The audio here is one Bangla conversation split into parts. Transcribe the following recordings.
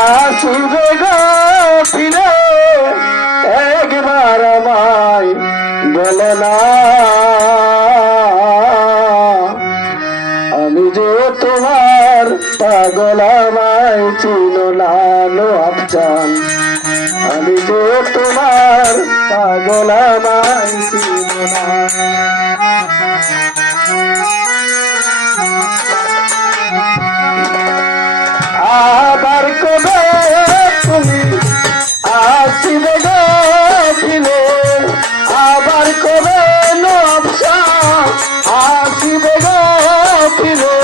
আসিবে গো ফিরে একবার আমায় বলে না, আমি যে তোমার পাগল আমায় চিনো না লো আফজান, আমি যে তোমার পাগল আমায় চিনো না। আবার কবে তুমি আসিবে গো ফিরে, আবার কবে নবসা আসিবে গো ফিরে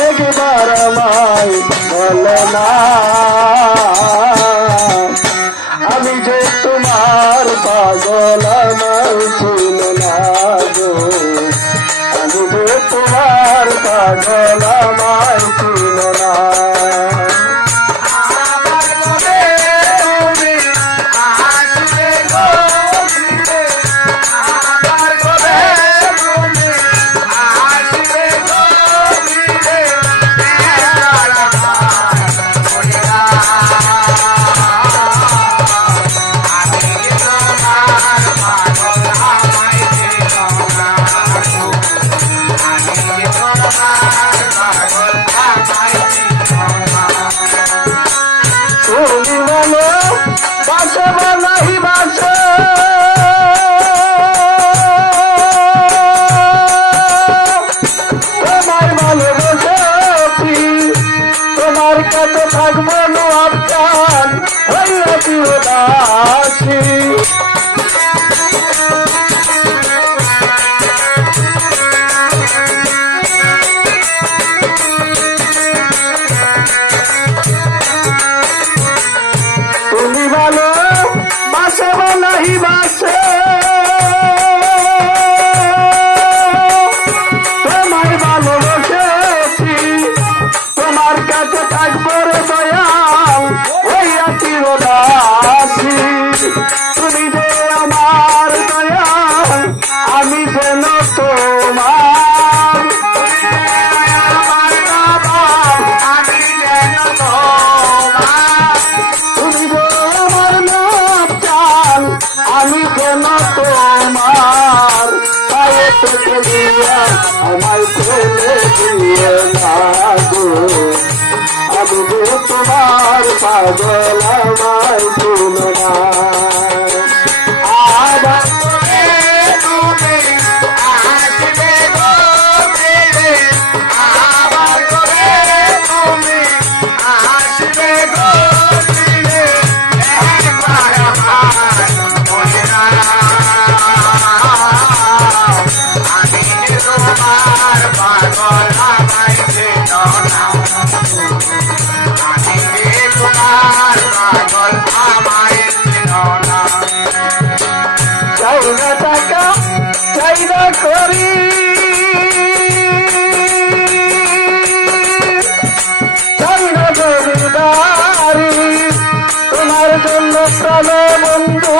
একবার আমায় বলে না, আমি যে তোমার পাগল আমায় চিনো না গো, আমি যে তোমার পাগল আমায় চিনো না। তোমার কাছে থাকবো না আফজান হইয়া কি উদাসী, তুমি ভালো বাসে নাহি বাসে তোমায় ভালোবেসেছি, তোমার কাছে থাকবো রে দয়াল হইয়া কি উদাসী, তুমি যে আমার দয়াল আমি যেন তোমার, তুমি যে আমার নবজান আমি যেন তোমার, পায়ে থেকে দিয়া আমায় ফেলে দিয়ে না গো, আমি যে তোমার পাগল আমায় চিনো না। আবার চাইনা টাকা চাইনা করি, চাইনা জমিদারি, তোমার জন্য প্রাণ বন্ধু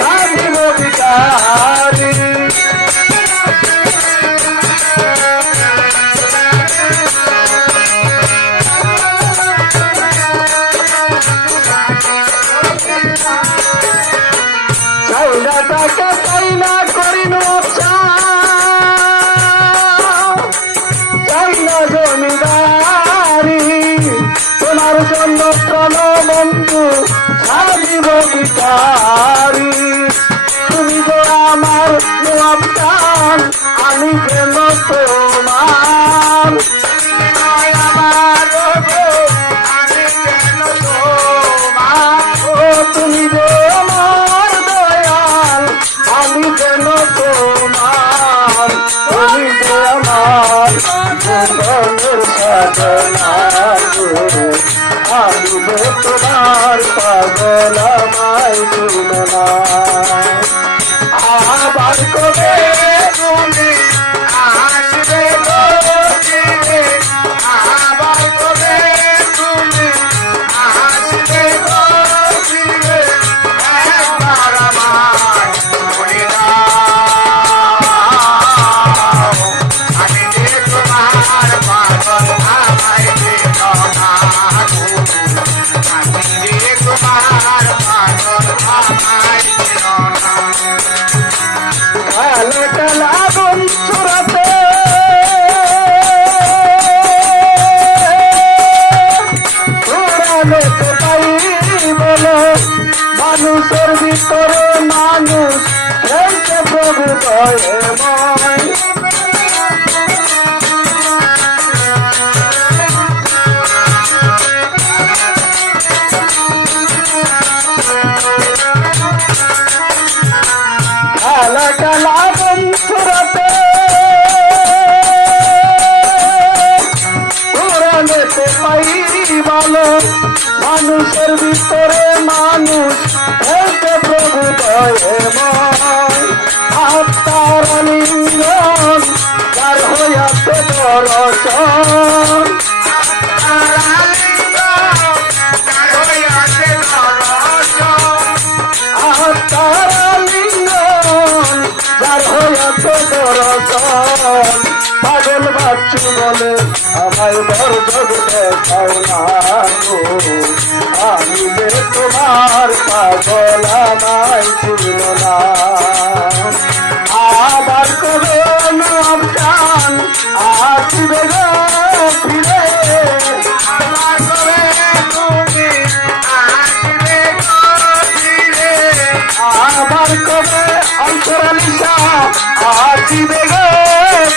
স্বাধীন অধিকারী, চাইনা টাকা চাইনা করি নবসা, চাইনা জমিদারি, তোমার জন্য প্রাণ বন্ধু স্বাধীন অধিকারী, তুমি যে আমার নবজান আমি যেন তোমার, তুমি যে আমার দয়াল আমি যেন তোমার, তুমি যে আমার জীবনের সাধনা আমি যে তোমার পাগল আমায় চিনো না। আবার কবে তুমি আসবে গো ফিরে, আবার কবে তুমি আসবে গো ফিরে একবার আমায় বলে দাও, আমি যে তোমার ভালো মানুষের ভিতরে মানুষ হইতে প্রভু দয়াময় আত্মার লিঙ্গন যার হইয়াছে দর্শন আত্মার লিঙ্গন যার হইয়াছে দর্শন পাগল বাচ্চু বলে আমায় বর জগতে খাও না গো আমি যে তোমার পাগল আমায় চিন না আবার কবে নবজান আসবে গো ফিরে আবার কবে তুমি আসবে গো ফিরে আবার কবে অন্তরালিশা আসবে গো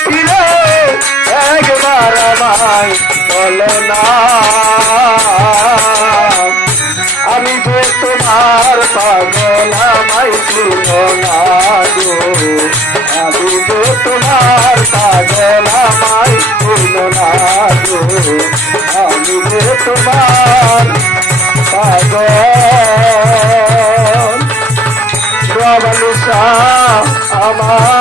ফিরে একবার আমায় বলো না আমি যে তোমার পাগল আমায় চিনো না গো আমি যে তোমার পাগল আমায় চিনো না গো আমি যে তোমার পাগল আমার